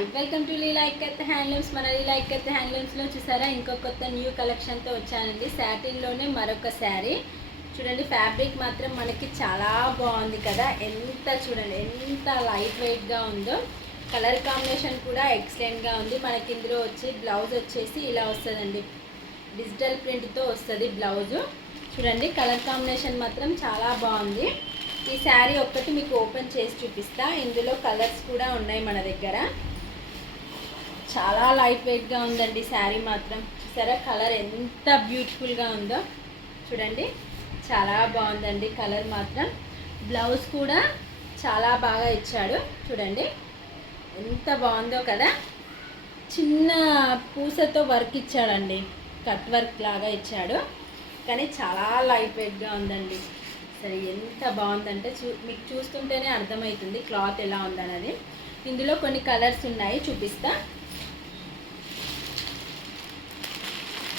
Hi welcome to Leela ikat handlooms. మన లీలా ఇక్కత్ హ్యాండ్లూమ్స్లో చూసారా ఇంకో కొత్త న్యూ కలెక్షన్తో వచ్చానండి. శాటిన్లోనే మరొక శారీ చూడండి. ఫ్యాబ్రిక్ మాత్రం మనకి చాలా బాగుంది కదా, ఎంత చూడండి ఎంత లైట్ వెయిట్గా ఉందో. కలర్ కాంబినేషన్ కూడా ఎక్సలెంట్గా ఉంది. మనకి ఇందులో వచ్చి బ్లౌజ్ వచ్చేసి ఇలా వస్తుందండి, డిజిటల్ ప్రింట్తో వస్తుంది బ్లౌజు. చూడండి కలర్ కాంబినేషన్ మాత్రం చాలా బాగుంది. ఈ శారీ ఒక్కటి మీకు ఓపెన్ చేసి చూపిస్తా. ఇందులో కలర్స్ కూడా ఉన్నాయి మన దగ్గర. చాలా లైట్ వెయిట్గా ఉందండి శారీ మాత్రం. చూసారా కలర్ ఎంత బ్యూటిఫుల్గా ఉందో, చూడండి చాలా బాగుందండి కలర్ మాత్రం. బ్లౌజ్ కూడా చాలా బాగా ఇచ్చాడు, చూడండి ఎంత బాగుందో కదా. చిన్న పూసతో వర్క్ ఇచ్చాడండి, కట్ వర్క్ లాగా ఇచ్చాడు, కానీ చాలా లైట్ వెయిట్గా ఉందండి. సరే ఎంత బాగుందంటే మీకు చూస్తుంటేనే అర్థమవుతుంది క్లాత్ ఎలా ఉందన్నది. ఇందులో కొన్ని కలర్స్ ఉన్నాయి, చూపిస్తా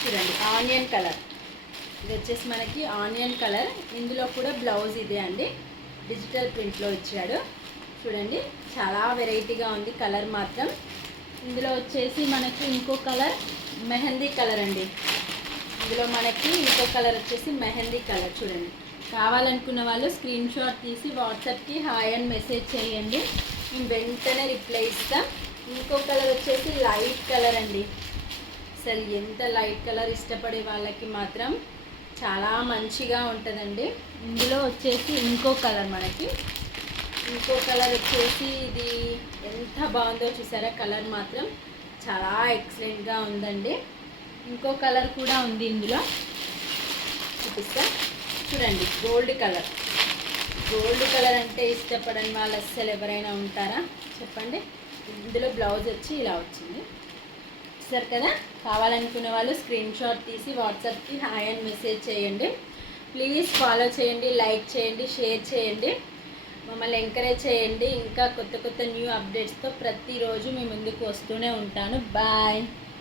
చూడండి. ఆనియన్ కలర్, ఇది వచ్చేసి మనకి ఆనియన్ కలర్. ఇందులో కూడా బ్లౌజ్ ఇదే అండి, డిజిటల్ ప్రింట్లో ఇచ్చాడు. చూడండి చాలా వెరైటీగా ఉంది కలర్ మాత్రం. ఇందులో వచ్చేసి మనకి ఇంకో కలర్ మెహందీ కలర్ అండి. ఇందులో మనకి ఇంకో కలర్ వచ్చేసి మెహందీ కలర్. చూడండి కావాలనుకున్న వాళ్ళు స్క్రీన్ షాట్ తీసి వాట్సాప్కి హాయ్ అని మెసేజ్ చేయండి, మేము వెంటనే రిప్లై ఇస్తాం. ఇంకో కలర్ వచ్చేసి లైట్ కలర్ అండి. అసలు ఎంత లైట్ కలర్ ఇష్టపడే వాళ్ళకి మాత్రం చాలా మంచిగా ఉంటుందండి. ఇందులో వచ్చేసి ఇంకో కలర్ మనకి, ఇంకో కలర్ వచ్చేసి ఇది ఎంత బాగుందో చూసారా. కలర్ మాత్రం చాలా ఎక్సలెంట్గా ఉందండి. ఇంకో కలర్ కూడా ఉంది ఇందులో, చూపిస్తా చూడండి. గోల్డ్ కలర్, గోల్డ్ కలర్ అంటే ఇష్టపడని వాళ్ళు అస్సలు ఎవరైనా ఉంటారా చెప్పండి. ఇందులో బ్లౌజ్ వచ్చి ఇలా వచ్చింది, చూసారు కదా. కావాలనుకునే వాళ్ళు స్క్రీన్ షాట్ తీసి వాట్సాప్కి హాయ్ అని మెసేజ్ చేయండి. ప్లీజ్ ఫాలో చేయండి, లైక్ చేయండి, షేర్ చేయండి, మమ్మల్ని ఎంకరేజ్ చేయండి. ఇంకా కొత్త కొత్త న్యూ అప్డేట్స్తో ప్రతిరోజు మీ ముందుకు వస్తూనే ఉంటాను. బాయ్.